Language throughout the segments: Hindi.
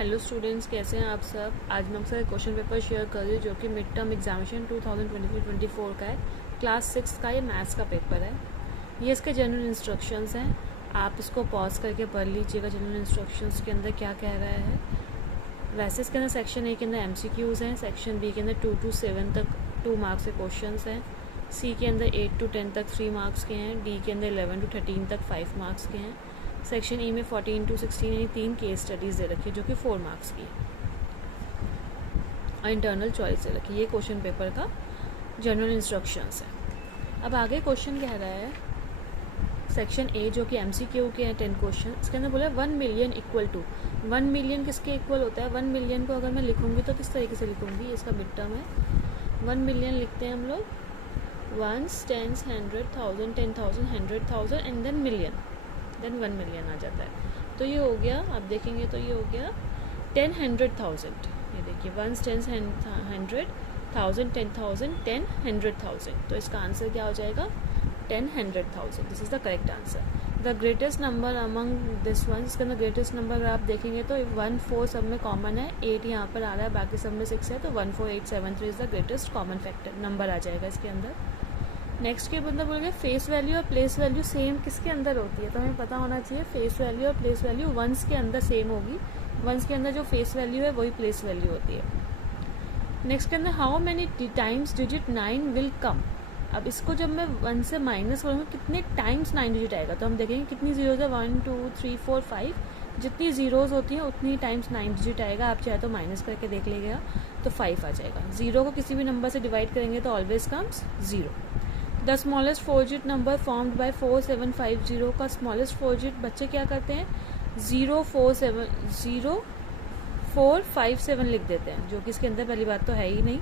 हेलो स्टूडेंट्स, कैसे हैं आप सब। आज मैं आपसे क्वेश्चन पेपर शेयर कर रही हूँ जो कि मिड टर्म एग्जामिनेशन 2023-24 का है। क्लास 6 का ये मैथ्स का पेपर है। ये इसके जनरल इंस्ट्रक्शंस हैं, आप इसको पॉज करके पढ़ लीजिएगा। जनरल इंस्ट्रक्शंस के अंदर क्या कह रहा है। वैसे इसके अंदर सेक्शन ए के अंदर MCQs हैं, सेक्शन बी के अंदर 2 to 7 तक 2 मार्क्स के क्वेश्चन हैं, सी के अंदर 8 to 10 तक 3 मार्क्स के हैं, डी के अंदर 11 to 13 तक 5 मार्क्स के हैं, सेक्शन ई में 14 to 16 यानी 3 केस स्टडीज़ दे रखी है जो कि 4 मार्क्स की है, और इंटरनल चॉइस दे रखी है। ये क्वेश्चन पेपर का जनरल इंस्ट्रक्शंस है। अब आगे क्वेश्चन कह रहा है सेक्शन ए जो कि MCQ के हैं 10 क्वेश्चन। इसके अंदर बोला 1 मिलियन इक्वल टू 1 मिलियन किसके इक्वल होता है। 1 मिलियन को अगर मैं लिखूंगी तो किस तरीके से लिखूंगी, इसका मिड टर्म है। 1 मिलियन लिखते हैं हम लोग 1s, 10s, 100, 1000, 10,000, 100,000 and then million, then 1 million आ जाता है। तो ये हो गया, आप देखेंगे तो ये हो गया 10, 100,000। ये देखिए 1s, 10s, 100, 1000, 10,000, 10, 100,000। तो इसका आंसर क्या हो जाएगा 10, 100,000। This is the correct answer. The greatest number among this one, इसके अंदर ग्रेटेस्ट नंबर अगर आप देखेंगे तो 1, 4 सब में कॉमन है, 8 यहाँ पर आ रहा है, बाकी सब में 6 है, तो 14873 is the greatest common factor number आ जाएगा इसके अंदर। नेक्स्ट के बंदा बोल गया फेस वैल्यू और प्लेस वैल्यू सेम किसके अंदर होती है, तो हमें पता होना चाहिए फेस वैल्यू और प्लेस वैल्यू वंस के अंदर सेम होगी। वंस के अंदर जो फेस वैल्यू है वही प्लेस वैल्यू होती है। नेक्स्ट के अंदर how many times digit 9 will come. अब इसको जब मैं 1 से माइनस करूँगा कितने टाइम्स 9 डिजिट आएगा, तो हम देखेंगे कितनी जीरोज है 1 2 3 4 5, जितनी जीरोज होती हैं उतनी टाइम्स 9 डिजिट आएगा। आप चाहे तो माइनस करके देख लीजिएगा तो 5 आ जाएगा। जीरो को किसी भी नंबर से डिवाइड करेंगे तो always comes 0। The smallest 4-digit number formed by 4750 का स्मॉलेस्ट 4-digit बच्चे क्या करते हैं 0457 लिख देते हैं, जो कि इसके अंदर पहली बात तो है ही नहीं।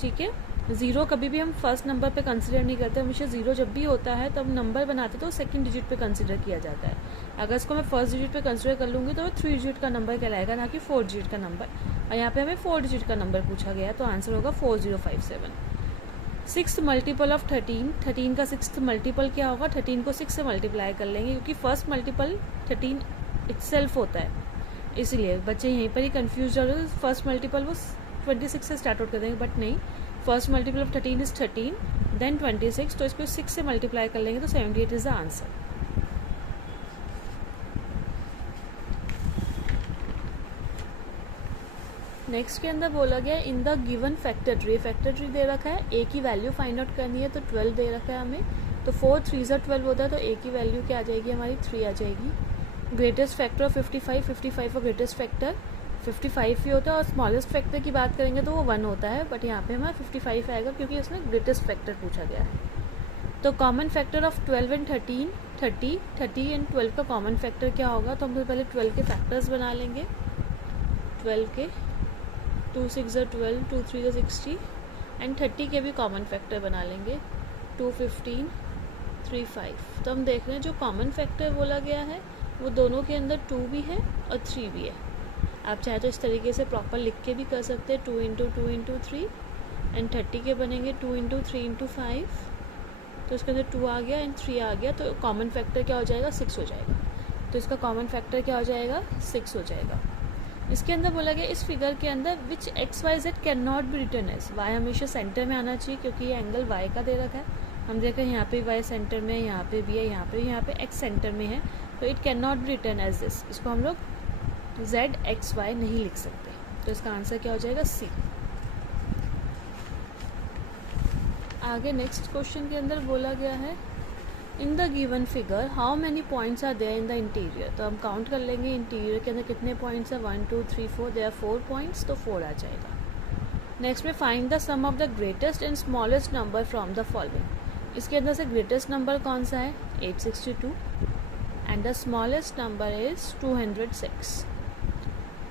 ठीक है, ज़ीरो कभी भी हम फर्स्ट नंबर पे कंसिडर नहीं करते, हमेशा ज़ीरो जब भी होता है तब नंबर बनाते तो सेकंड डिजिट पे कंसिडर किया जाता है। अगर इसको मैं फर्स्ट डिजिट पे कंसिडर कर लूँगी तो वो 3 डिजिट का नंबर कहलाएगा, ना कि 4 डिजिट का नंबर। और यहाँ पे हमें 4 डिजिट का नंबर पूछा गया है, तो आंसर होगा 4057। 6th मल्टीपल ऑफ 13 का 6th मल्टीपल क्या होगा, 13 को 6 से मल्टीप्लाई कर लेंगे, क्योंकि फर्स्ट मल्टीपल 13 इटसेल्फ होता है, इसलिए बच्चे यहीं पर ही कंफ्यूज हो रहे हैं। फर्स्ट मल्टीपल वो 26 से स्टार्ट आउट कर देंगे, बट नहीं, first multiple of 13 is 13 then 26, तो इसको 6 से मल्टीप्लाई कर लेंगे तो 78 इज द आंसर। नेक्स्ट के अंदर बोला गया इन द गिवन फैक्टर ट्री दे रखा है, ए की वैल्यू फाइंड आउट करनी है, तो 12 दे रखा है हमें, तो 4 3 12 होता है, तो ए की वैल्यू क्या आ जाएगी हमारी 3 आ जाएगी। ग्रेटेस्ट फैक्टर ऑफ 55 का ग्रेटेस्ट फैक्टर 55 ही होता है, और स्मॉलेस्ट फैक्टर की बात करेंगे तो वो 1 होता है, बट यहाँ पे हमारा 55 आएगा क्योंकि उसने ग्रेटेस्ट फैक्टर पूछा गया है। तो common factor of 12 and 13 30 and 12 का कॉमन फैक्टर क्या होगा, तो हम पहले 12 के फैक्टर्स बना लेंगे। 12 के 2 6 12, 2 3 60 एंड 30 के भी कॉमन फैक्टर बना लेंगे 2 15 3 5। तो हम देख रहे हैं जो कॉमन फैक्टर बोला गया है वो दोनों के अंदर 2 भी है और 3 भी है। आप चाहे तो इस तरीके से प्रॉपर लिख के भी कर सकते हैं, 2 × 2 × 3 एंड 30 के बनेंगे 2 × 3 × 5, तो इसके अंदर 2 आ गया एंड 3 आ गया, तो कॉमन फैक्टर क्या हो जाएगा 6 हो जाएगा। तो इसका कॉमन फैक्टर क्या हो जाएगा 6 हो जाएगा। इसके अंदर बोला गया इस फिगर के अंदर which XYZ can not be written as, y हमेशा सेंटर में आना चाहिए क्योंकि ये एंगल वाई का दे रखा है। हम देख रहे हैं यहाँ पे वाई सेंटर में, यहाँ पे भी है, यहाँ पे एक्स सेंटर में है, तो it can not be written as this. इसको हम लोग ZXY नहीं लिख सकते, तो इसका आंसर क्या हो जाएगा C। आगे नेक्स्ट क्वेश्चन के अंदर बोला गया है in the given figure how many points are there in the interior. तो हम काउंट कर लेंगे इंटीरियर के अंदर कितने पॉइंट्स है, 1 2 3 4, देयर 4 पॉइंट्स, तो 4 आ जाएगा। नेक्स्ट में find the sum of the greatest and smallest number from the following. इसके अंदर से ग्रेटेस्ट नंबर कौन सा है 862 and the smallest number is 206।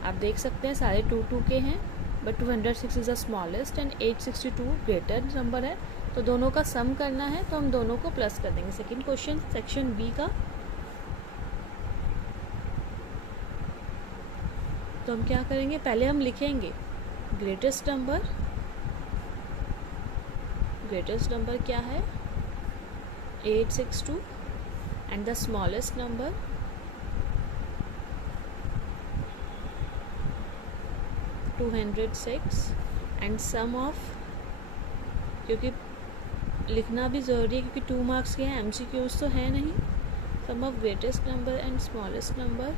आप देख सकते हैं सारे 2 2 के हैं, but 206 is the smallest and 862 greater number है, तो दोनों का सम करना है, तो हम दोनों को प्लस कर देंगे। सेकंड क्वेश्चन सेक्शन बी का, तो हम क्या करेंगे पहले हम लिखेंगे ग्रेटेस्ट नंबर क्या है 862 and the smallest number 206 and sum of, क्योंकि लिखना भी ज़रूरी है क्योंकि 2 मार्क्स के हैं, MCQs तो है नहीं, sum of greatest number and smallest number,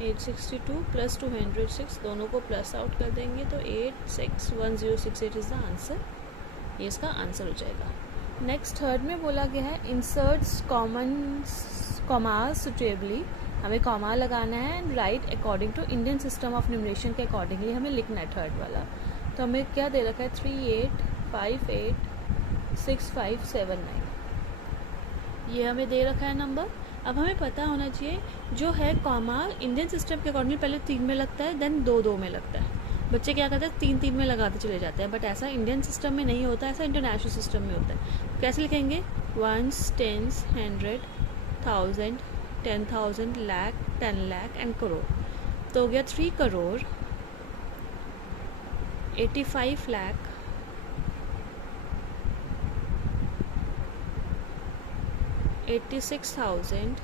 (862) plus 206, दोनों को प्लस आउट कर देंगे तो 861068 इज़ द आंसर। ये इसका आंसर हो जाएगा। नेक्स्ट थर्ड में बोला गया है इंसर्ट्स कॉमास सुटेबली, हमें कॉमा लगाना है and write according to Indian system of numeration के अकॉर्डिंगली हमें लिखना है थर्ड वाला। तो हमें क्या दे रखा है 38586579, ये हमें दे रखा है नंबर। अब हमें पता होना चाहिए जो है कॉमा इंडियन सिस्टम के अकॉर्डिंग पहले 3 में लगता है, देन 2 में लगता है। बच्चे क्या करते हैं 3 में लगाते चले जाते हैं, बट ऐसा इंडियन सिस्टम में नहीं होता, ऐसा इंटरनेशनल सिस्टम में होता है। कैसे लिखेंगे 1s, 10s, 100, 1000, 10,000, lakh, 10 lakh and crore. तो हो गया 3 crore 85 lakh 86,000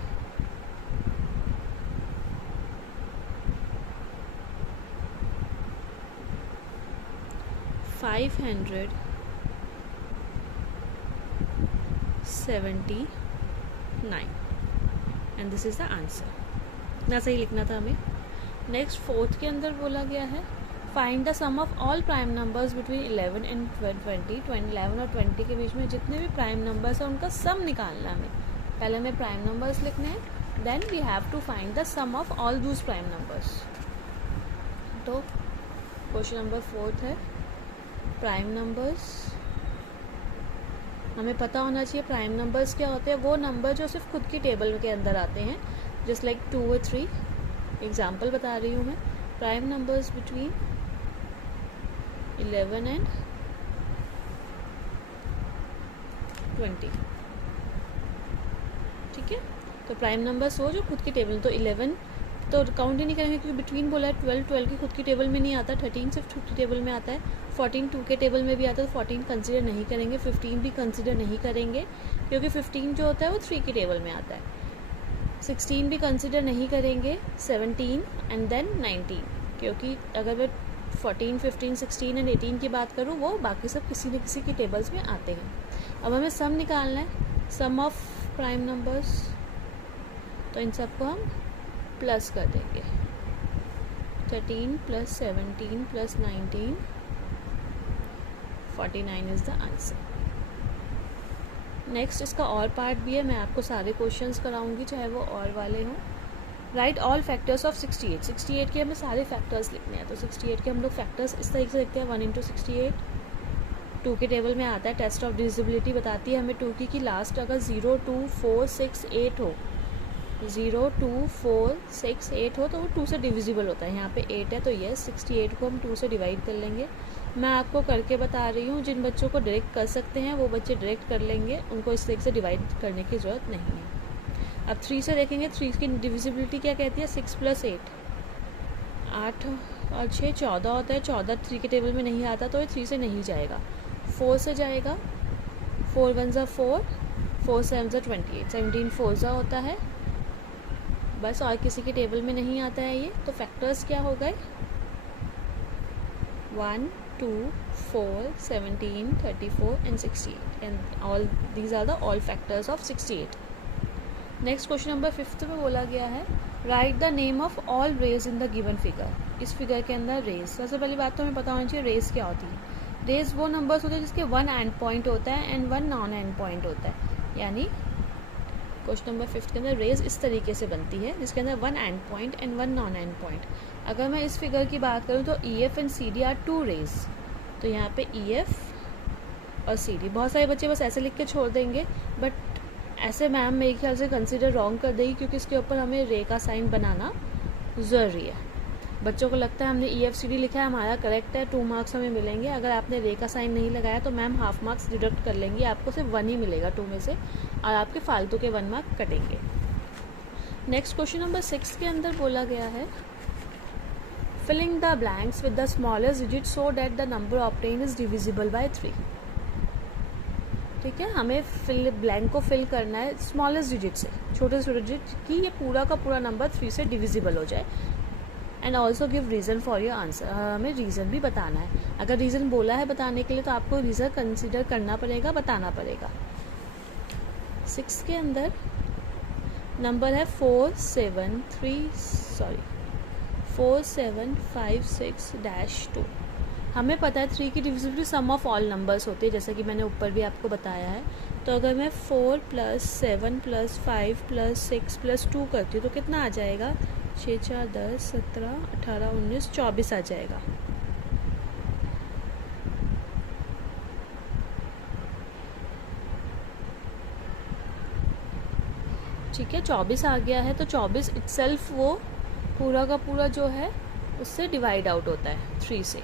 579 and this is the answer. इतना सही लिखना था हमें। नेक्स्ट फोर्थ के अंदर बोला गया है find the sum of all prime numbers between 11 and 20। 11 और 20 के बीच में जितने भी प्राइम नंबर्स हैं उनका सम निकालना है हमें। पहले हमें प्राइम नंबर्स लिखने हैं, then we have to find the sum of all those prime numbers. तो क्वेश्चन नंबर 4 है प्राइम नंबर्स। हमें पता होना चाहिए प्राइम नंबर्स क्या होते हैं, वो नंबर जो सिर्फ खुद की टेबल के अंदर आते हैं, जस्ट लाइक 2 और 3। एग्जाम्पल बता रही हूँ मैं, प्राइम नंबर्स बिटवीन 11 एंड 20। ठीक है, तो प्राइम नंबर्स हो जो खुद की टेबल, तो 11 तो काउंट ही नहीं करेंगे क्योंकि बिटवीन बोला है। 12 की खुद की टेबल में नहीं आता, 13 सिर्फ खुद की टेबल में आता है, 14 2 के टेबल में भी आता है, तो 14 कंसिडर नहीं करेंगे, 15 भी कंसिडर नहीं करेंगे क्योंकि 15 जो होता है वो 3 की टेबल में आता है, 16 भी कंसिडर नहीं करेंगे, 17 एंड देन 19, क्योंकि अगर मैं 14, 15, 16 एंड 18 की बात करूँ वो बाकी सब किसी न किसी की टेबल्स में आते हैं। अब हमें सम निकालना है, सम ऑफ प्राइम नंबर्स, तो इन सबको हम प्लस कर देंगे। 13 plus 17 plus 19 49 is the answer. Next इसका और पार्ट भी है, मैं आपको सारे क्वेश्चंस कराऊंगी चाहे वो और वाले हों। Right all factors of 68। 68 के हमें सारे फैक्टर्स लिखने हैं, तो 68 के हम लोग फैक्टर्स इस तरीके से लिखते हैं 1 × 68। 2 के टेबल में आता है, टेस्ट ऑफ डिविजिबिलिटी बताती है हमें 2 की लास्ट अगर 0 2 4 6 8 हो, 0 2 4 6 8 हो तो वो 2 से डिविजिबल होता है। यहाँ पे 8 है तो ये 68 को हम 2 से डिवाइड कर लेंगे। मैं आपको करके बता रही हूँ, जिन बच्चों को डायरेक्ट कर सकते हैं वो बच्चे डायरेक्ट कर लेंगे, उनको इस तरीके से डिवाइड करने की ज़रूरत नहीं है। अब 3 से देखेंगे, 3 की डिविजिबिलिटी क्या कहती है 6 + 8, 8 और 6 14 होता है, 14 3 के टेबल में नहीं आता तो ये 3 से नहीं जाएगा, 4 से जाएगा, 4 1 = 4, 4 7 = 28, 17 4 होता है बस, और किसी के टेबल में नहीं आता है ये। तो फैक्टर्स क्या हो गए 1 2 4 17 34 and 68 and all these are the all factors of 68। Next question number 5 में बोला गया है write the name of all rays in the given figure. इस फिगर के अंदर रेज, सबसे पहली बात तो हमें पता होनी चाहिए रेज क्या होती है। रेज वो नंबर्स होते हैं जिसके 1 एंड पॉइंट होता है एंड 1 नॉन एंड पॉइंट होता है। यानी क्वेश्चन नंबर 5 के अंदर रेज इस तरीके से बनती है जिसके अंदर 1 end point and 1 non end point. अगर मैं इस फिगर की बात करूँ तो EF and CD are 2 rays, तो यहाँ पे EF और CD, बहुत सारे बच्चे बस ऐसे लिख के छोड़ देंगे, बट ऐसे मैम मेरे ख्याल से कंसिडर रॉन्ग कर देगी क्योंकि इसके ऊपर हमें रे का साइन बनाना ज़रूरी है। बच्चों को लगता है हमने EF CD लिखा है हमारा करेक्ट है, 2 मार्क्स हमें मिलेंगे। अगर आपने रे का साइन नहीं लगाया तो मैम हाफ मार्क्स डिडक्ट कर लेंगी, आपको सिर्फ 1 ही मिलेगा 2 में से, और आपके फालतू के 1 मार्क कटेंगे। नेक्स्ट क्वेश्चन नंबर 6 के अंदर बोला गया है filling the blanks with the smallest digit so that the number obtained is divisible by 3। तो ठीक है, हमें फिल ब्लैंक को फिल करना है स्मॉलेस्ट डिजिट से, छोटे से डिजिट कि ये पूरा का पूरा नंबर 3 से डिविजिबल हो जाए। And also give reason for your answer, हमें रीज़न भी बताना है। अगर रीज़न बोला है बताने के लिए तो आपको रीज़न कंसिडर करना पड़ेगा, बताना पड़ेगा। 6 के अंदर नंबर है 4756-2। हमें पता है 3 की divisibility sum of all numbers होती है, जैसे कि मैंने ऊपर भी आपको बताया है। तो अगर मैं 4 + 7 + 5 + 6 + 2 करती हूँ तो कितना आ जाएगा? 6 × 4 = 10, 17, 18, 19, 24 आ जाएगा। ठीक है, 24 आ गया है, तो 24 इटसेल्फ वो पूरा का पूरा जो है उससे डिवाइड आउट होता है 3 से।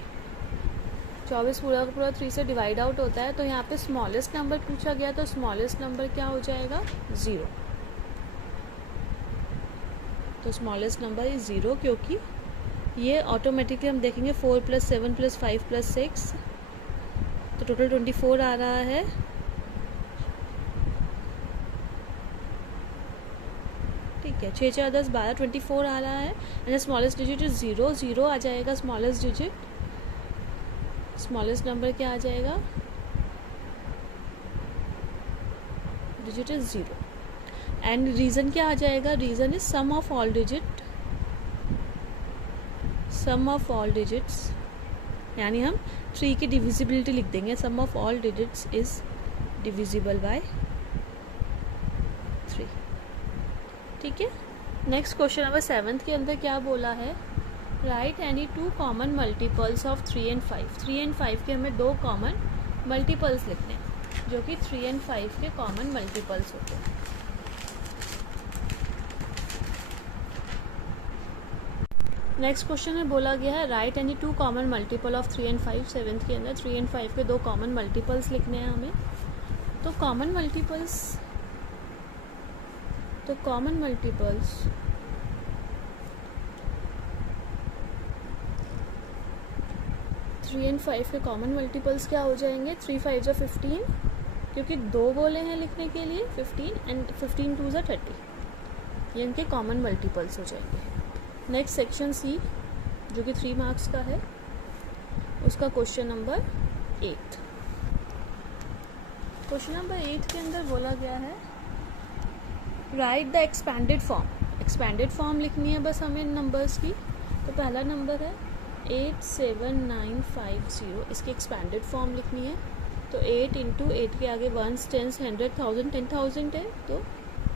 24 पूरा का पूरा 3 से डिवाइड आउट होता है। तो यहाँ पे स्मॉलेस्ट नंबर पूछा गया, तो स्मॉलेस्ट नंबर क्या हो जाएगा? 0। तो स्मॉलेस्ट नंबर इज 0, क्योंकि ये ऑटोमेटिकली हम देखेंगे 4 + 7 + 5 + 6, तो टोटल 24 आ रहा है। ठीक है, 6 × 4 = 10, 12, 24 आ रहा है। एंड स्मॉलेस्ट डिजिट इज 0, 0 आ जाएगा स्मॉलेस्ट डिजिट। स्मॉलेस्ट नंबर क्या आ जाएगा? Digit is 0। एंड रीज़न क्या आ जाएगा? Reason is sum of all digit, sum of all digits, यानी हम 3 की डिविजिबिलिटी लिख देंगे। Sum of all digits is divisible by 3। ठीक है, नेक्स्ट क्वेश्चन नंबर 7 के अंदर क्या बोला है? Right any 2 common multiples of 3 and 5। 3 and 5 के हमें 2 कॉमन मल्टीपल्स लिखने हैं, जो कि 3 and 5 के कॉमन मल्टीपल्स होते हैं। नेक्स्ट क्वेश्चन में बोला गया है right any 2 common multiple of 3 and 5। 7 के अंदर 3 and 5 के 2 कॉमन मल्टीपल्स लिखने हैं हमें। तो कॉमन मल्टीपल्स 3 and 5 के कॉमन मल्टीपल्स क्या हो जाएंगे? 3 × 5 = 15, क्योंकि 2 बोले हैं लिखने के लिए 15, एंड 15 × 2 = 30। ये इनके कॉमन मल्टीपल्स हो जाएंगे। नेक्स्ट सेक्शन सी, जो कि 3 मार्क्स का है, उसका क्वेश्चन नंबर 8। क्वेश्चन नंबर 8 के अंदर बोला गया है write the expanded form. Expanded form लिखनी है बस हमें नंबर्स की। तो पहला नंबर है 87950, इसकी एक्सपैंडेड फॉर्म लिखनी है। तो 8 × 8 के आगे 1s, 10s, 100, 1000, 10,000 है, तो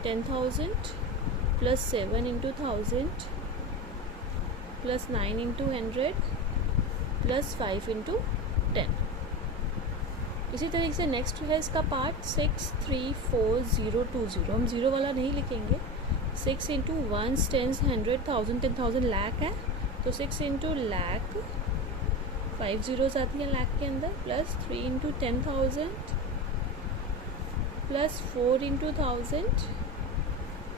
10,000 + 7 × 1000 + 9 × 100 + 5 × 10। इसी तरीके से नेक्स्ट है इसका पार्ट 634020। हम 0 वाला नहीं लिखेंगे। 6 × 1s, 10s, 100, 1000, 10,000 लाख है, तो 6 × लाख, 5 zeros आती है लाख के अंदर, प्लस 3 × 10,000 प्लस 4 × 1000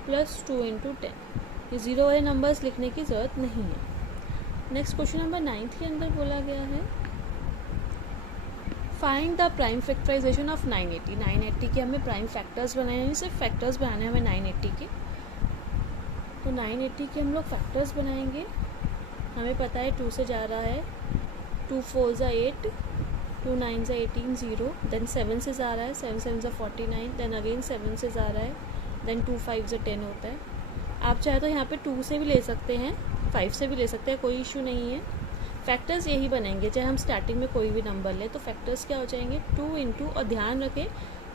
प्लस 2 × 10। ये 0 वाले नंबर्स लिखने की ज़रूरत नहीं है। नेक्स्ट क्वेश्चन नंबर 9 के अंदर बोला गया है find the prime factorisation of 980। 980 के हमें प्राइम फैक्टर्स बनाए हैं, सिर्फ फैक्टर्स बनाने हैं हमें 980 के। तो 980 के हम लोग फैक्टर्स बनाएंगे। हमें पता है 2 से जा रहा है, 2 4s are 8, 2 9s are 18, 0। Then 7 से जा रहा है, 7 7s are 49, देन अगेन 7 से जा रहा है, देन 2 5s are 10 होता है। आप चाहे तो यहाँ पे 2 से भी ले सकते हैं, 5 से भी ले सकते हैं, कोई इशू नहीं है। फैक्टर्स यही बनेंगे चाहे हम स्टार्टिंग में कोई भी नंबर लें। तो फैक्टर्स क्या हो जाएंगे? 2 × और ध्यान रखें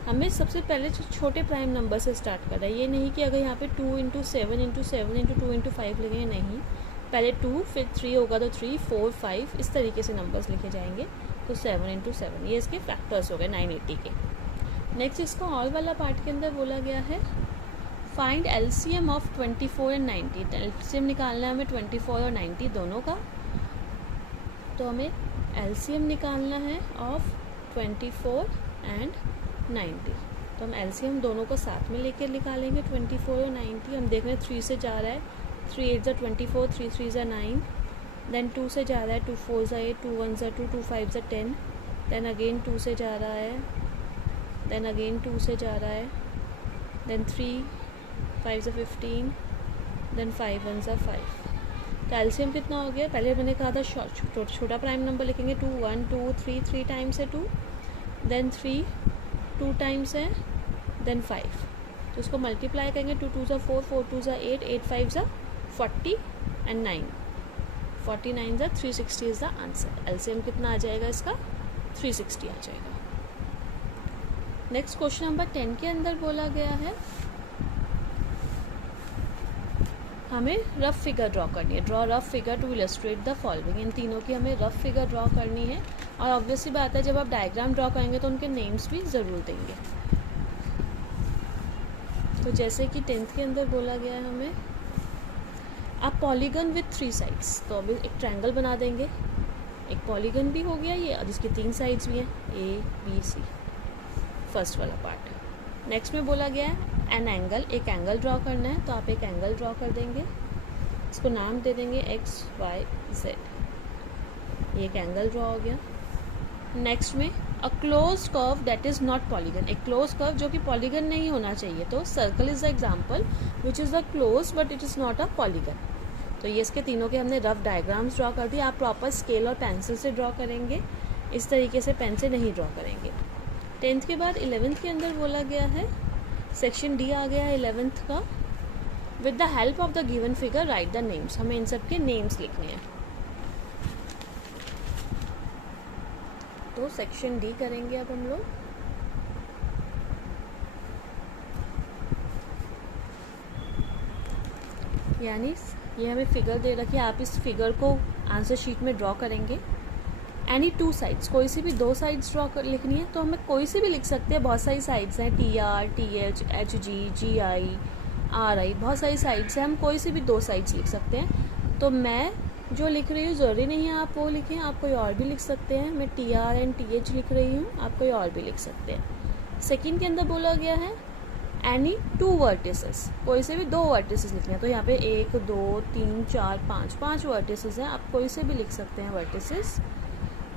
हमें सबसे पहले छोटे प्राइम नंबर से स्टार्ट करना है। ये नहीं कि अगर यहाँ पे 2 × 7 × 7 × 2 × 5 लिखेंगे, नहीं, पहले 2 फिर 3 होगा तो 3 4 5 इस तरीके से नंबर्स लिखे जाएंगे। तो 7 × 7 ये इसके फैक्टर्स हो गए 980 के। नेक्स्ट इसका ऑल वाला पार्ट के अंदर बोला गया है find LCM of 24 and 90। LCM निकालना है हमें 24 और 90 दोनों का। तो हमें LCM निकालना है ऑफ 24 and 90। तो हम LCM दोनों को साथ में लेकर निकालेंगे 24 और 90। हम देख रहे हैं 3 से जा रहा है, 3 8s are 24, 3 3s are 9, then 2 से जा रहा है, 2 4s are 8, 2 1s are 2, 2 5s are 10, then again 2 से जा रहा है, देन अगेन 2 से जा रहा है, देन 3, 5 से 15, देन 5 1 से 5। तो एलसीएम कितना हो गया? पहले मैंने कहा था छोटा प्राइम नंबर लिखेंगे 2 1 2 3, 3 टाइम्स है 2, देन 3 2 टाइम्स है, देन 5। तो उसको मल्टीप्लाई करेंगे, 2 2 4, 4 2 8, 8 5 40 and 9, 49 360 is the answer. LCM कितना आ जाएगा इसका? 360 आ जाएगा। नेक्स्ट क्वेश्चन नंबर 10 के अंदर बोला गया है हमें रफ फिगर ड्रॉ करनी है। Draw rough figure to illustrate the following. इन तीनों की हमें रफ फिगर ड्रॉ करनी है, और ऑब्वियसली बात है जब आप डायग्राम ड्रॉ करेंगे तो उनके नेम्स भी ज़रूर देंगे। तो जैसे कि 10th के अंदर बोला गया है हमें अ पॉलीगन विथ 3 साइड्स। तो अभी एक ट्रायंगल बना देंगे, एक पॉलीगन भी हो गया ये, जिसकी 3 साइड्स भी हैं, ए बी सी, फर्स्ट वाला पार्ट। नेक्स्ट में बोला गया है एन एंगल, एक एंगल ड्रॉ करना है, तो आप एक एंगल ड्रॉ कर देंगे, इसको नाम दे देंगे एक्स वाई जेड। ये एक एंगल ड्रॉ हो गया। नेक्स्ट में a close curve that is not polygon, एक क्लोज कर्व जो कि पॉलीगन नहीं होना चाहिए। तो circle is the example which is the close but it is not a polygon. तो ये इसके तीनों के हमने रफ डायग्राम्स ड्रॉ कर दिए। आप प्रॉपर स्केल और पेंसिल से ड्रॉ करेंगे, इस तरीके से पेन से नहीं ड्रॉ करेंगे। 10th के बाद 11th के अंदर बोला गया है सेक्शन डी आ गया है 11th का, with the help of the given figure right the names. हमें इन सब के नेम्स लिखने हैं। तो सेक्शन डी करेंगे अब हम लोग। यानी ये हमें फिगर दे रखी है, आप इस फिगर को आंसर शीट में ड्रॉ करेंगे। एनी 2 साइड्स, कोई सी भी 2 साइड्स ड्रॉ कर लिखनी है, तो हमें कोई सी भी लिख सकते हैं। बहुत सारी साइड्स हैं, TR, TH, HG, GI, RI, बहुत सारी साइड्स हैं, हम कोई सी भी 2 साइड्स लिख सकते हैं। तो मैं जो लिख रही हूँ ज़रूरी नहीं है आप वो लिखें, आप कोई और भी लिख सकते हैं। मैं TR एंड TH लिख रही हूँ, आप कोई और भी लिख सकते हैं। सेकेंड के अंदर बोला गया है एनी 2 वर्टिसेस, कोई से भी 2 वर्टिसेस लिखने हैं। तो यहाँ पे 1 2 3 4 5 वर्टिसेस हैं, आप कोई से भी लिख सकते हैं वर्टिसेस।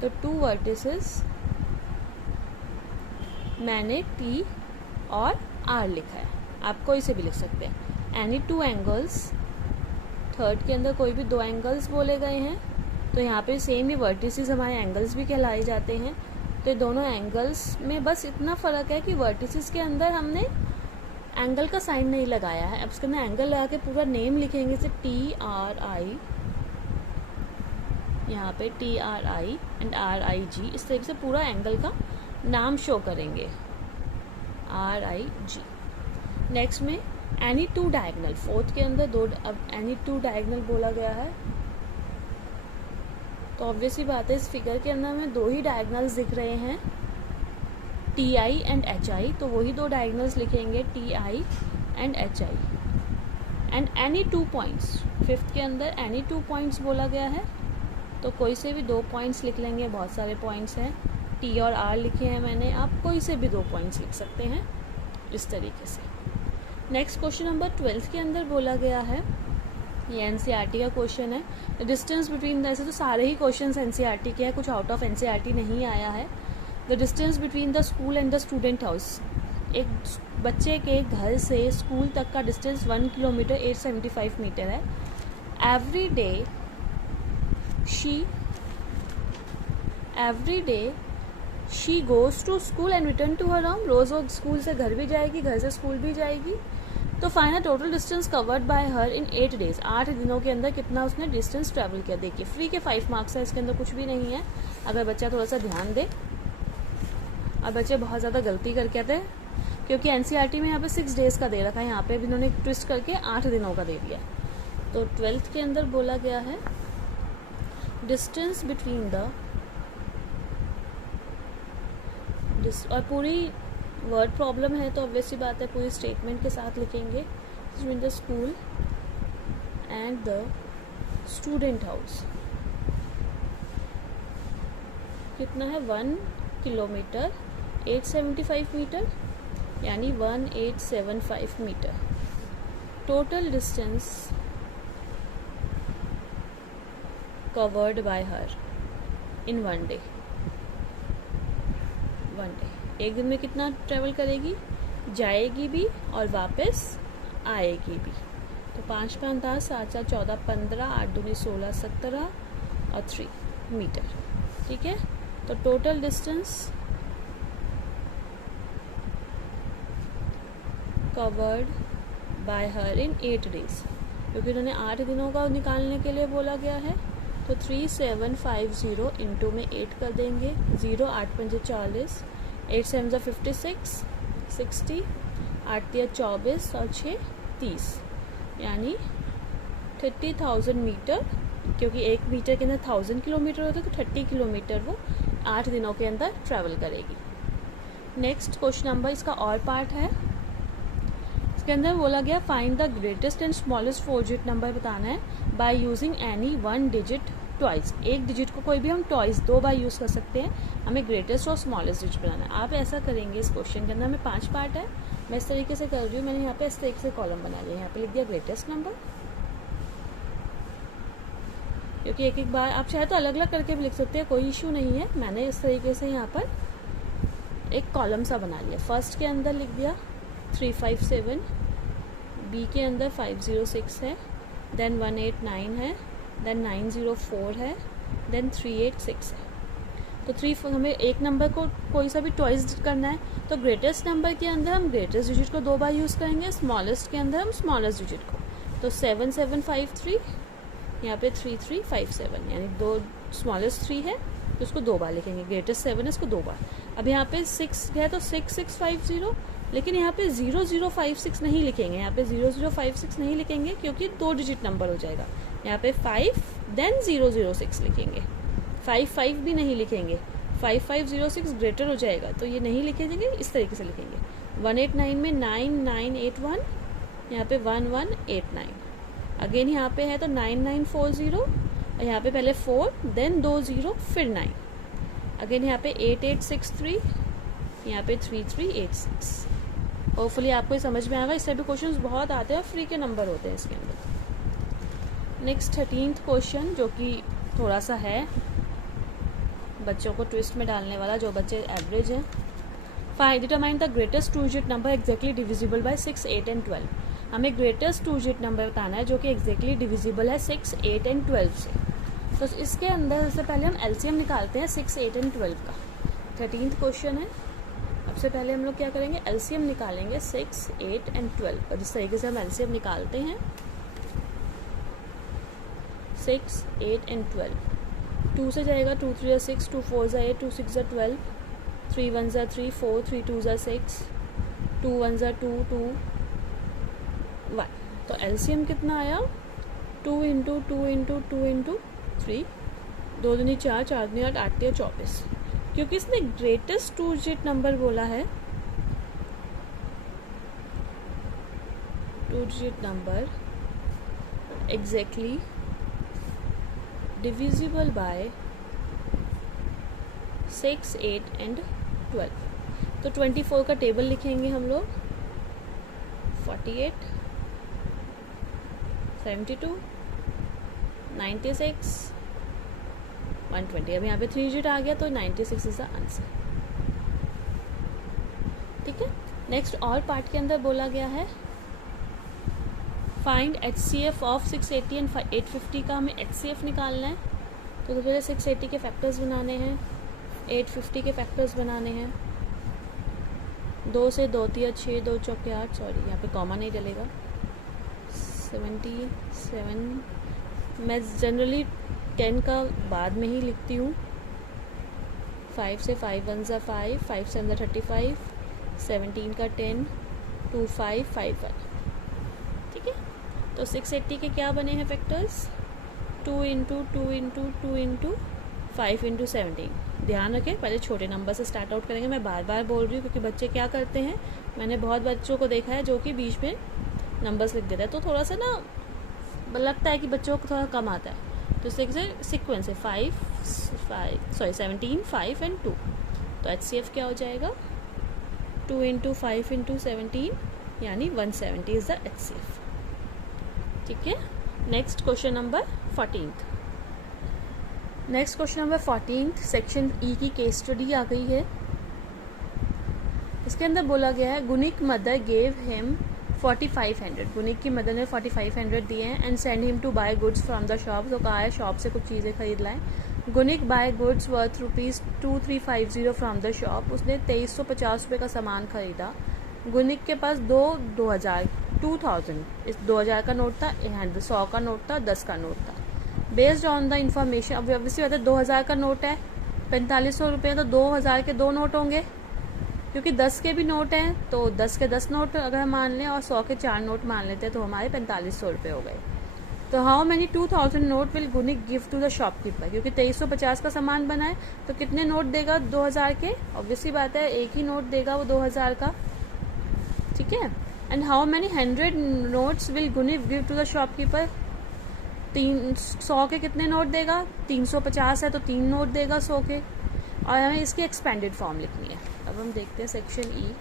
तो 2 वर्टिसेस मैंने T और R लिखा है, आप कोई से भी लिख सकते हैं। एनी 2 एंगल्स, थर्ड के अंदर कोई भी 2 एंगल्स बोले गए हैं, तो यहाँ पे सेम ही वर्टिसेस हमारे एंगल्स भी कहलाए जाते हैं। तो दोनों एंगल्स में बस इतना फ़र्क है कि वर्टिसेस के अंदर हमने एंगल का साइन नहीं लगाया है। अब इसके अंदर एंगल लगा के पूरा नेम लिखेंगे, जैसे TRI, यहाँ पे TRI एंड RIG, इस तरीके से पूरा एंगल का नाम शो करेंगे, RIG। नेक्स्ट में एनी 2 डायगनल, फोर्थ के अंदर 2, अब एनी 2 डायगनल बोला गया है, तो ऑब्वियसली बात है इस फिगर के अंदर हमें 2 ही डायगनल्स दिख रहे हैं, TI एंड HI, तो वही 2 डायगनल्स लिखेंगे, TI and HI। And any 2 points, fifth के अंदर एनी 2 पॉइंट्स बोला गया है, तो कोई से भी 2 पॉइंट्स लिख लेंगे, बहुत सारे पॉइंट्स हैं, T और R लिखे हैं मैंने, आप कोई से भी 2 पॉइंट्स लिख सकते हैं इस तरीके से। नेक्स्ट क्वेश्चन नंबर 12 के अंदर बोला गया है, ये NCERT का क्वेश्चन है, डिस्टेंस बिटवीन द, ऐसे तो सारे ही क्वेश्चन NCERT के हैं, कुछ आउट ऑफ NCERT नहीं आया है। The distance between the school and the student house, एक बच्चे के घर से स्कूल तक का डिस्टेंस 1 किलोमीटर 875 मीटर है। Every day she goes to school and return to her home, रोज वो स्कूल से घर भी जाएगी, घर से स्कूल भी जाएगी। तो find the total distance covered by her in 8 days, 8 दिनों के अंदर कितना उसने डिस्टेंस ट्रैवल किया। देखिए फ्री के 5 मार्क्स है, इसके अंदर कुछ भी नहीं है, अगर बच्चा थोड़ा सा ध्यान दे। और बच्चे बहुत ज़्यादा गलती करके आते हैं, क्योंकि NCERT में यहाँ पे 6 डेज का दे रखा है, यहाँ पे भी इन्होंने ट्विस्ट करके 8 दिनों का दे दिया। तो 12th के अंदर बोला गया है डिस्टेंस बिटवीन द, और पूरी वर्ड प्रॉब्लम है तो ऑब्वियसली बात है पूरी स्टेटमेंट के साथ लिखेंगे, between the school and the student house कितना है, 1 किलोमीटर 875 मीटर, यानी 1875 metre. Total distance covered by her in 1 day, एक दिन में कितना ट्रेवल करेगी, जाएगी भी और वापस आएगी भी। तो 5 का अंदाज 7 7 14 15, 8 दूनी 16 17 और 3 मीटर। ठीक है, तो total distance covered by her in 8 days, क्योंकि उन्होंने 8 दिनों का निकालने के लिए बोला गया है। तो 3750 इंटू में 8 कर देंगे, 0 8 5 40, 8 7 56 60, 8 3 24 और 6 30, यानी 30,000 मीटर, क्योंकि 1 मीटर के अंदर 1000 किलोमीटर होता है, तो 30 किलोमीटर वो 8 दिनों के अंदर ट्रैवल करेगी। नेक्स्ट क्वेश्चन नंबर इसका और पार्ट है। इसके अंदर बोला गया find the greatest and smallest 4 digit number बताना है by using any 1 digit twice. एक डिजिट को कोई भी हम ट्वाइस 2 बार यूज़ कर सकते हैं, हमें ग्रेटेस्ट और स्मॉलेस्ट डिजिट बनाना है। आप ऐसा करेंगे, इस क्वेश्चन के अंदर हमें 5 पार्ट है, मैं इस तरीके से कर रही हूँ। मैंने यहाँ पे इस तरीके से कॉलम बना लिया, यहाँ पे लिख दिया ग्रेटेस्ट नंबर, क्योंकि एक एक बार आप चाहे तो अलग अलग करके भी लिख सकते हैं, कोई इशू नहीं है। मैंने इस तरीके से यहाँ पर एक कॉलम सा बना लिया। फर्स्ट के अंदर लिख दिया 357, बी के अंदर 506 है, देन 189 है, देन 904 है, देन 386 है। तो हमें एक नंबर को कोई सा भी ट्वाइस करना है, तो ग्रेटेस्ट नंबर के अंदर हम ग्रेटेस्ट डिजिट को 2 बार यूज़ करेंगे, स्मॉलेस्ट के अंदर हम स्मॉलेस्ट डिजिट को। तो 7753, यहाँ पे 3357, यानी 2 स्मॉलेस्ट 3 है तो उसको 2 बार लिखेंगे, ग्रेटेस्ट 7 है इसको 2 बार। अब यहाँ पे 6 है तो 6650, लेकिन यहाँ पे 0056 नहीं लिखेंगे, यहाँ पे 0056 नहीं लिखेंगे क्योंकि 2 डिजिट नंबर हो जाएगा। यहाँ पे 5 देन 006 लिखेंगे, 55 भी नहीं लिखेंगे, 5506 ग्रेटर हो जाएगा तो ये नहीं लिखे जाएंगे, इस तरीके से लिखेंगे। 189 में 9981, यहाँ पे 1189, अगेन यहाँ पे है तो 9940, और यहाँ पे पहले 4 देन 2 0 फिर 9, अगेन यहाँ पे 8863, यहाँ पे 3386। होपफुली आपको ये समझ में आएगा। इससे भी क्वेश्चंस बहुत आते हैं और फ्री के नंबर होते हैं इसके अंदर। नेक्स्ट 13th क्वेश्चन, जो कि थोड़ा सा है बच्चों को ट्विस्ट में डालने वाला, जो बच्चे एवरेज हैं। Find determine the greatest 2 digit number exactly divisible by 6 8 and 12। हमें ग्रेटेस्ट 2 डिजिट नंबर बताना है जो कि एग्जैक्टली डिविजिबल है 6 8 एंड 12 से। तो इसके अंदर सबसे पहले हम एलसीएम निकालते हैं 6 8 एंड 12 का। 13th क्वेश्चन है। सबसे पहले हम लोग क्या करेंगे, एलसीएम निकालेंगे 6 8 एंड 12। और जिस तरीके से हम एलसीएम निकालते हैं 6 8 एंड 12, 2 से जाएगा 2 3 are 6, 2 4 are 8, 2 6 are 12, 3 1 are 3 4, 3 2 are 6, 2 1 are 2 2 1। तो एलसीएम कितना आया, 2 इंटू 2 इंटू 2 इंटू 3, 2 दूनी 4, 4 दूनी 8, 8 3 24। क्योंकि इसने ग्रेटेस्ट 2 डिजिट नंबर बोला है, 2 digit number exactly divisible by 6 8 and 12। तो 24 का टेबल लिखेंगे हम लोग, 48 72 96 120। अब यहाँ पे 3 डिजिट आ गया तो 96 इज द आंसर। ठीक है, नेक्स्ट और पार्ट के अंदर बोला गया है फाइंड HCF ऑफ 680 एंड 850 का हमें HCF निकालना है। तो पहले 680 के फैक्टर्स बनाने हैं, 850 के फैक्टर्स बनाने हैं। 2 से 2 3 6, 2 चौके 8, सॉरी यहाँ पे कॉमा नहीं डलेगा, 77। मैं जनरली 10 का बाद में ही लिखती हूँ। 5 से 5 1 ज़ा 5, 5 7 ज़ा 35, 17 का 10, 2 5 5 1। ठीक है, तो 680 के क्या बने हैं factors, 2 into 2 into 2 into 5 into 17। ध्यान रखें, पहले छोटे नंबर से स्टार्ट आउट करेंगे। मैं बार बार बोल रही हूँ क्योंकि बच्चे क्या करते हैं, मैंने बहुत बच्चों को देखा है जो कि बीच में नंबर्स लिख देता है, तो थोड़ा सा ना लगता है कि बच्चों को थोड़ा कम आता है। तो इस तरीके से सिक्वेंस है 17 5 एंड 2। तो HCF क्या हो जाएगा, 2 इंटू 5 इंटू 17, यानी 170 इज द HCF। ठीक है, next question number 14th। Next question number 14th section E की केस स्टडी आ गई है। इसके अंदर बोला गया है Gunik mother gave him 4500, Gunik की मदर ने 4500 दिए हैं and send him to buy goods from the shop, तो कहा है शॉप से कुछ चीज़ें खरीद लाएं। Gunik buy goods worth ₹2350 from the shop, उसने 2350 रुपये का सामान खरीदा। गुनिक के पास 2000 इस 2000 का नोट था, 100 का नोट था, 10 का नोट था। बेस्ड ऑन द इंफॉर्मेशन, अब ऑब्वियसली बात है 2000 का नोट है, 4500 रुपये, तो 2000 के 2 नोट होंगे, क्योंकि 10 के भी नोट हैं तो 10 के 10 नोट अगर हम मान लें और 100 के 4 नोट मान लेते हैं तो हमारे 4500 रुपये हो गए। तो how many 2000 note will Gunik give to the shopkeeper, क्योंकि 2350 का सामान बना है तो कितने नोट देगा 2000 के, ऑब्वियसली बात है एक ही नोट देगा वो 2000 का, ठीक है। And how many 100 notes will Gunik give to the shopkeeper, 100 के कितने नोट देगा, 350 है तो 3 नोट देगा 100 के, और हमें इसकी एक्सपेंडेड फॉर्म लिखनी है। अब हम देखते हैं सेक्शन ई,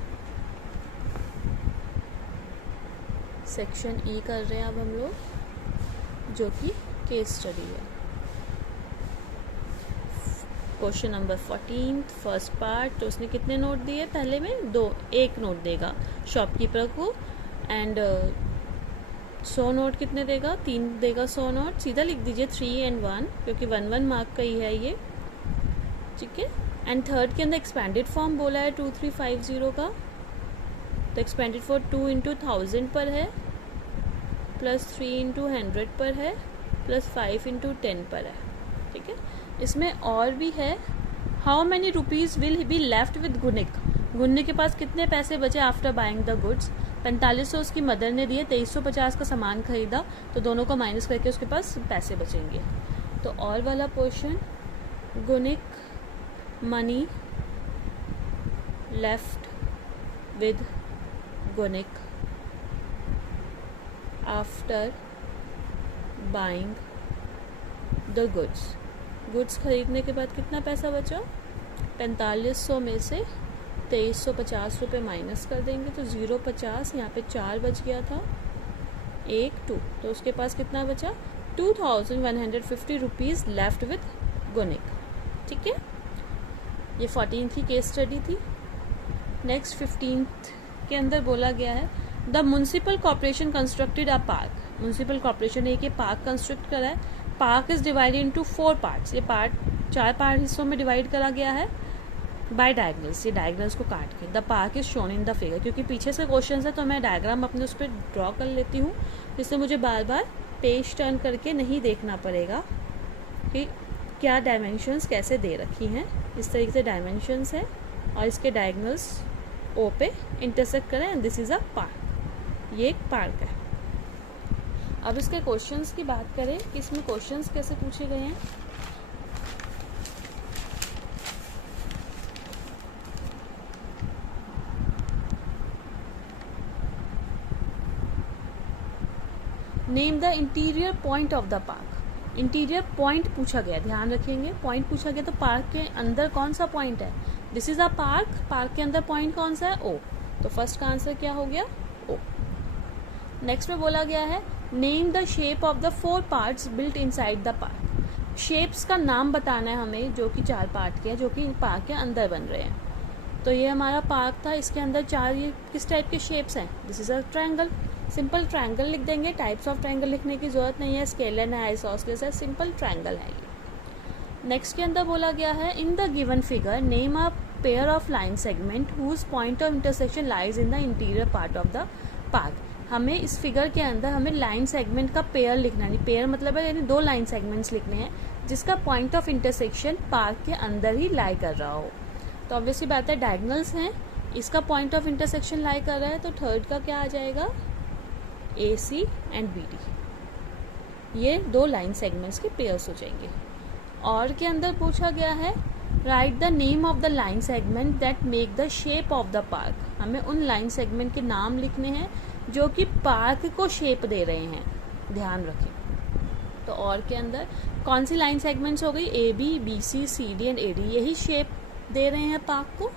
सेक्शन ई कर रहे हैं अब हम लोग, जो कि केस स्टडी है। क्वेश्चन नंबर 14 फर्स्ट पार्ट, तो उसने कितने नोट दिए, पहले में 2, 1 नोट देगा शॉपकीपर को, एंड 100 नोट कितने देगा, 3 देगा 100 नोट, सीधा लिख दीजिए 3 and 1, क्योंकि 1 मार्क का ही है ये, ठीक है। एंड थर्ड के अंदर एक्सपेंडेड फॉर्म बोला है 2350 का, तो एक्सपेंडेड फॉर 2 into 1000 पर है, प्लस 3 into 100 पर है, प्लस 5 into 10 पर है, ठीक है। इसमें और भी है, how many rupees will be left with Gunik, Gunik के पास कितने पैसे बचे आफ्टर बाइंग द गुड्स, 4500 उसकी मदर ने दिए, 2350 का सामान खरीदा, तो दोनों को माइनस करके उसके पास पैसे बचेंगे। तो और वाला portion, Gunik money left with Gunik after buying the goods, goods खरीदने के बाद कितना पैसा बचा, 4500 में से 2350 रुपये माइनस कर देंगे तो 050, यहाँ पे 4 बच गया था, 1 2, तो उसके पास कितना बचा 2150 रुपीज़ लेफ्ट विद गुनिक, ठीक है। ये 14th की केस स्टडी थी। नेक्स्ट 15th के अंदर बोला गया है the municipal corporation constructed a park, municipal corporation ने एक पार्क कंस्ट्रक्ट करा है, park is divided into 4 parts, ये पार्ट 4 पार्ट हिस्सों में डिवाइड करा गया है बाय डायगनल्स, ये डायगनल्स को काट के। The park is shown in the figure, क्योंकि पीछे से क्वेश्चन है तो मैं डायग्राम अपने उस पर ड्रॉ कर लेती हूँ, जिससे मुझे बार बार पेज टर्न करके नहीं देखना पड़ेगा कि क्या डायमेंशंस कैसे दे रखी हैं। इस तरीके से डायमेंशंस है और इसके डायगनल्स ओ पे इंटरसेक्ट करें, and this is a park, ये एक पार्क है। अब इसके क्वेश्चंस की बात करें कि इसमें क्वेश्चंस कैसे पूछे गए हैं। Name the interior point of the park, interior point पूछा गया, ध्यान रखेंगे पॉइंट पूछा गया, तो पार्क के अंदर कौन सा पॉइंट है, this is a park, park के अंदर पॉइंट कौन सा है, ओ, तो फर्स्ट का आंसर क्या हो गया, ओ। नेक्स्ट में बोला गया है name the shape of the 4 parts built inside the park, shapes का नाम बताना है हमें जो कि 4 पार्ट के हैं जो कि पार्क के अंदर बन रहे हैं। तो ये हमारा पार्क था, इसके अंदर 4 ये किस टाइप के शेप्स हैं, this is a triangle, simple triangle लिख देंगे, टाइप्स ऑफ ट्रायंगल लिखने की जरूरत नहीं है, स्केलन है, आइसोसेलेस है, सिंपल ट्रायंगल है ये। नेक्स्ट के अंदर बोला गया है in the given figure name a pair of line segment whose point of intersection lies in the interior part of the park, हमें इस फिगर के अंदर हमें लाइन सेगमेंट का पेयर लिखना है, पेयर मतलब है यानी 2 लाइन सेगमेंट्स लिखने हैं जिसका पॉइंट ऑफ इंटरसेक्शन पार्क के अंदर ही लाई कर रहा हो। तो ऑब्वियसली बात है डायगनल्स हैं, इसका पॉइंट ऑफ इंटरसेक्शन लाई कर रहा है, तो थर्ड का क्या आ जाएगा, AC एंड BD, ये 2 लाइन सेगमेंट्स के पेयर्स हो जाएंगे। और के अंदर पूछा गया है write the name of the line segment that make the shape of the park, हमें उन लाइन सेगमेंट के नाम लिखने हैं जो कि पार्क को शेप दे रहे हैं, ध्यान रखें। तो और के अंदर कौन सी लाइन सेगमेंट्स हो गई, AB, BC, CD and AD, यही शेप दे रहे हैं पार्क को,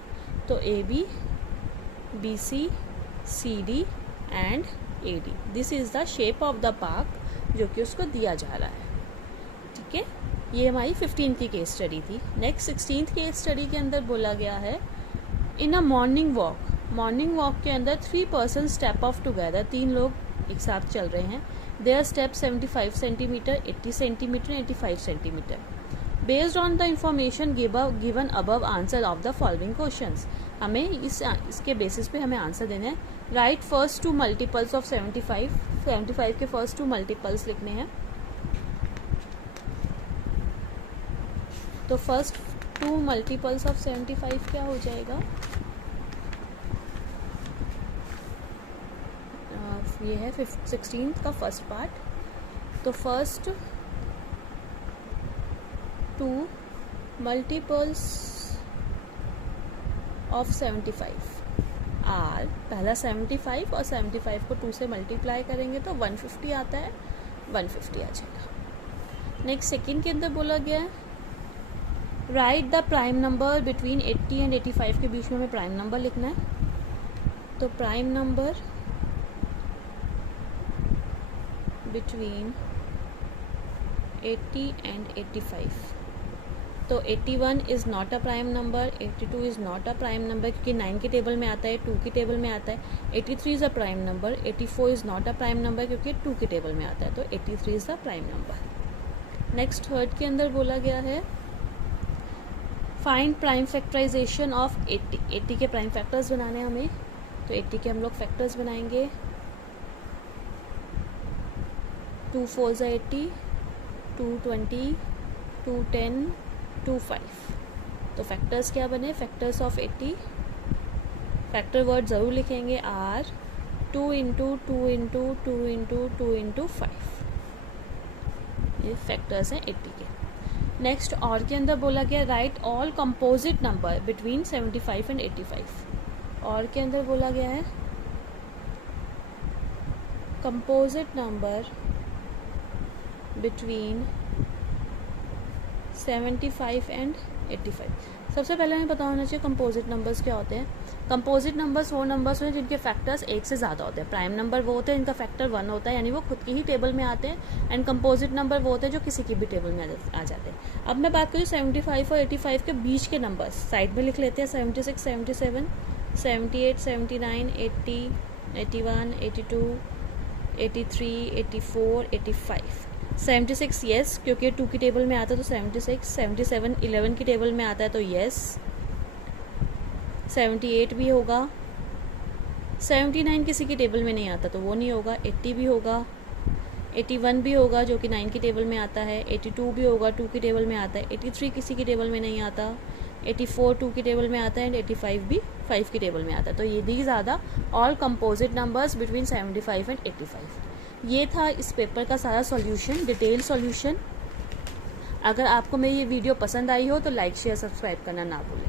तो AB, BC, CD and AD, this is the shape of the park जो कि उसको दिया जा रहा है, ठीक है। ये हमारी 15th की केस स्टडी थी। नेक्स्ट 16th केस स्टडी के अंदर बोला गया है in a morning walk morning walk के अंदर 3 पर्सन स्टेप ऑफ टुगेदर, 3 लोग एक साथ चल रहे हैं. Their step 75 centimetre, 80 centimetre, 85 centimetre. Based on the information given above answer of the following questions. हमें इसके बेसिस पे हमें आंसर देना है. राइट फर्स्ट 2 मल्टीपल्स ऑफ 75 के फर्स्ट 2 मल्टीपल्स लिखने हैं. तो फर्स्ट 2 मल्टीपल्स ऑफ 75 क्या हो जाएगा? ये है 16th का फर्स्ट पार्ट. तो फर्स्ट 2 मल्टीपल्स ऑफ 75 आर, पहला 75 और 75 को 2 से मल्टीप्लाई करेंगे तो 150 आता है, 150 आ जाएगा. नेक्स्ट सेकेंड के अंदर बोला गया है write the prime number between 80 and 85 के बीच में हमें प्राइम नंबर लिखना है. तो प्राइम नंबर बिटवीन 80 एंड 85. तो 81 is not a prime number, 82 is not a prime number क्योंकि 9 की टेबल में आता है, 2 की टेबल में आता है. 83 is a prime number, 84 is not a prime number क्योंकि 2 की टेबल में आता है. तो 83 is a prime number. Next third के अंदर बोला गया है फाइंड प्राइम फैक्टराइजेशन ऑफ 80. 80 के प्राइम फैक्टर्स बनाने हमें. तो 80 के हम लोग फैक्टर्स बनाएंगे. 2 4 80, 220, 210, 25. तो फैक्टर्स क्या बने? Factors of 80. फैक्टर वर्ड ज़रूर लिखेंगे are. 2 into 2 into 2 into 2 into 5. ये फैक्टर्स हैं 80 के. नेक्स्ट और के अंदर बोला गया right all composite number between 75 and 85. और के अंदर बोला गया है कंपोजिट नंबर बिटवीन 75 एंड 85. सबसे पहले हमें पता होना चाहिए कंपोजिट नंबर्स क्या होते हैं. कंपोजिट नंबर्स वो नंबर्स हैं जिनके फैक्टर्स 1 से ज़्यादा होते हैं. प्राइम नंबर वो होते हैं जिनका फैक्टर 1 होता है, यानी वो खुद की ही टेबल में आते हैं. एंड कंपोजिट नंबर वो होते हैं जो किसी की भी टेबल में आ जाते हैं. अब मैं बात करूँ 75 और 85 के बीच के नंबर्स, साइड में लिख लेते हैं. 76, 77, 78, 79, 80, 81, 82, 83, 84, 85. 76 येस क्योंकि 2 की टेबल में आता है तो 76. 77 11 की टेबल में आता है तो येस. 78 भी होगा. 79 किसी की टेबल में नहीं आता तो वो नहीं होगा. 80 भी होगा. 81 भी होगा जो कि 9 की टेबल में आता है. 82 भी होगा, 2 की टेबल में आता है. 83 किसी की टेबल में नहीं आता. 84 2 की टेबल में आता है. एंड 85 भी 5 की टेबल में आता है. तो ये these are the all composite numbers between 75 and 85. ये था इस पेपर का सारा सॉल्यूशन, डिटेल सॉल्यूशन. अगर आपको मेरी ये वीडियो पसंद आई हो तो लाइक शेयर सब्सक्राइब करना ना भूलें.